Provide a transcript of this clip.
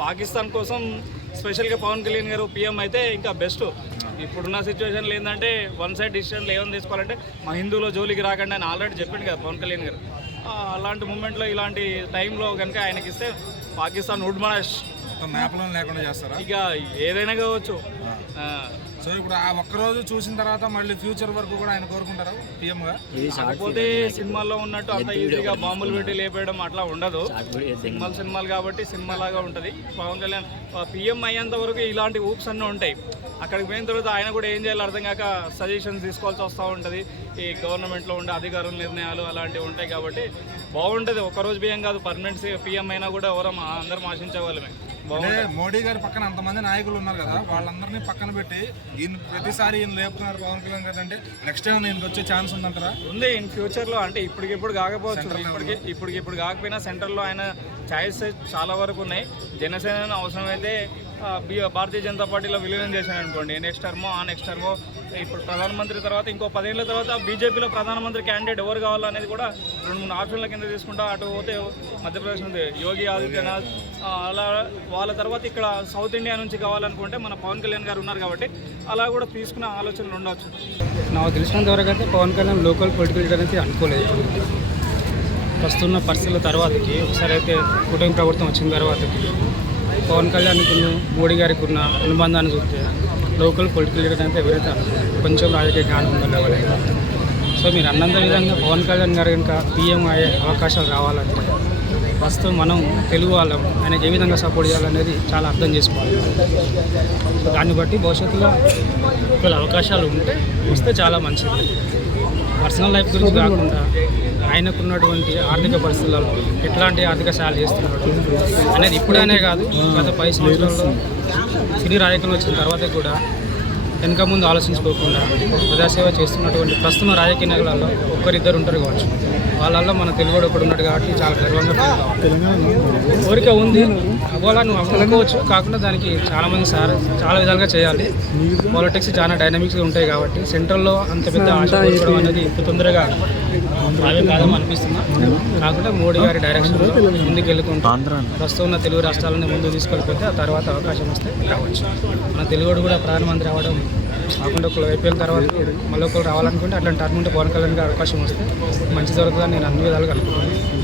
పాకిస్తాన్ కోసం స్పెషల్గా పవన్ కళ్యాణ్ గారు పీఎం అయితే ఇంకా బెస్ట్. ఇప్పుడున్న సిచ్యువేషన్లో ఏంటంటే వన్ సైడ్ డిసిషన్లు ఏమైనా తీసుకోవాలంటే మా హిందువులో జోలికి రాకండి అని ఆల్రెడీ చెప్పిండు కదా పవన్ కళ్యాణ్ గారు. అలాంటి మూమెంట్లో ఇలాంటి టైంలో కనుక ఆయనకి ఇస్తే పాకిస్తాన్ మ్యాప్లో లేకుండా చేస్తారా? ఇక ఏదైనా కావచ్చు. సో ఇప్పుడు ఆ ఒక్కరోజు చూసిన తర్వాత మళ్ళీ ఫ్యూచర్ వరకు కూడా ఆయన కోరుకుంటారా పీఎంగా కాకపోతే సినిమాల్లో ఉన్నట్టు అంత ఈజీగా బాంబులు పెట్టి లేపేయడం అట్లా ఉండదు. సినిమాలు సినిమాలు కాబట్టి సినిమా లాగా ఉంటుంది. పవన్ కళ్యాణ్ పిఎం అయ్యేంత వరకు ఇలాంటి ఊప్స్ అన్నీ ఉంటాయి. అక్కడికి పోయిన తర్వాత ఆయన కూడా ఏం చేయాలో అర్థం కాక సజెషన్స్ తీసుకోవాల్సి వస్తూ ఉంటుంది. ఈ గవర్నమెంట్లో ఉండే అధికారుల నిర్ణయాలు అలాంటివి ఉంటాయి కాబట్టి బాగుంటుంది. ఒక్కరోజు బియ్యం కాదు పర్మనెంట్ పిఎం అయినా కూడా ఎవరో అందరం ఆశించే వాళ్ళమే. అంటే మోడీ గారి పక్కన అంతమంది నాయకులు ఉన్నారు కదా వాళ్ళందరినీ పక్కన పెట్టి ఈయన ప్రతిసారి ఈయన లేపుతున్నారు పవన్ కళ్యాణ్ గారు అంటే నెక్స్ట్ టైం నేను వచ్చే ఛాన్స్ ఉందంటారా? ఉంది ఇన్ ఫ్యూచర్లో అంటే ఇప్పటికిప్పుడు కాకపోవచ్చు. ఇప్పటికి ఇప్పటికి ఇప్పుడు కాకపోయినా సెంటర్లో ఆయన ఛాయిస్ చాలా వరకు ఉన్నాయి. జనసేన అవసరమైతే భారతీయ జనతా పార్టీలో విలీనం చేశాను అనుకోండి నెక్స్ట్ టర్మో ఆ నెక్స్ట్ టర్మో ఇప్పుడు ప్రధానమంత్రి తర్వాత ఇంకో పదేళ్ళ తర్వాత బీజేపీలో ప్రధానమంత్రి క్యాండిడేట్ ఎవరు కావాలనేది కూడా రెండు మూడు ఆప్షన్ల కింద తీసుకుంటా అటు పోతే మధ్యప్రదేశ్ ఉంది. యోగి ఆదిత్యనాథ్ అలా వాళ్ళ తర్వాత ఇక్కడ సౌత్ ఇండియా నుంచి కావాలనుకుంటే మన పవన్ కళ్యాణ్ గారు ఉన్నారు కాబట్టి అలా కూడా తీసుకునే ఆలోచనలు ఉండవచ్చు నాకు తెలిసినంత వరకు అయితే Pawan Kalyan local political leader అయితే అనుకోలేదు. వస్తున్న పరిస్థితుల తర్వాతకి ఒకసారి అయితే కుటుంబ ప్రభుత్వం వచ్చిన తర్వాతకి పవన్ కళ్యాణ్కి ఉన్న మోడీ గారికి ఉన్న అనుబంధాన్ని చూస్తే లోకల్ పొలిటికల్ లీడర్ అయితే ఎవరైతే కొంచెం రాజకీయ జ్ఞానం ఉందో సో మీరు అన్నంత విధంగా పవన్ కళ్యాణ్ గారు కనుక పీఎం అయ్యే అవకాశాలు రావాలంటే ప్రస్తుతం మనం తెలుగు వాళ్ళం ఆయనకి ఏ విధంగా సపోర్ట్ చేయాలనేది చాలా అర్థం చేసుకోవాలి. సో దాన్ని బట్టి భవిష్యత్తులో ఒకవేళ అవకాశాలు ఉంటే వస్తే చాలా మంచిది. పర్సనల్ లైఫ్ గురించి కాకుండా ఆయనకున్నటువంటి ఆర్థిక పరిస్థితులలో ఎట్లాంటి ఆర్థిక సాయాలు చేస్తున్నాడు అనేది ఇప్పుడనే కాదు గత పై సంవత్సరాల్లో సినీ రాజకీయాలు వచ్చిన తర్వాత కూడా వెనక ముందు ఆలోచించుకోకుండా ప్రజాసేవ చేస్తున్నటువంటి ప్రస్తుత రాజకీయ నాయకులలో ఒక్కరిద్దరు ఉంటారు కావచ్చు. వాళ్ళల్లో మన తెలుగు ఒకడు ఉన్నాడు కాబట్టి చాలా గర్వంగా. కోరిక ఉంది అవ్వాలా నువ్వు అనుకోవచ్చు కాకుండా దానికి చాలా మంది సార్ చాలా విధాలుగా చేయాలి. పాలిటిక్స్ చాలా డైనమిక్స్గా ఉంటాయి కాబట్టి సెంట్రల్లో అంత పెద్ద ఆశ కోరుకోవడం అనేది ఇంత తొందరగా భావ్యం కాదని అనిపిస్తున్నా కాకుండా మోడీ గారి డైరెక్షన్ ముందుకు వెళ్ళుకుంటూ ప్రస్తుతం ఉన్న తెలుగు రాష్ట్రాలను ముందుకు తీసుకెళ్ళిపోతే ఆ తర్వాత అవకాశం వస్తే రావచ్చు. మన తెలుగుడు కూడా ప్రధానమంత్రి అవ్వడం కాకుండా ఒకళ్ళు అయిపోయిన తర్వాత మళ్ళీ ఒకరు రావాలనుకుంటే అట్లాంటి టర్మ్ ఉంటే పవన్ కళ్యాణ్ గారు అవకాశం వస్తే మంచి జరుగుతుందని నేను అన్ని విధాలుగా అనుకుంటున్నాను.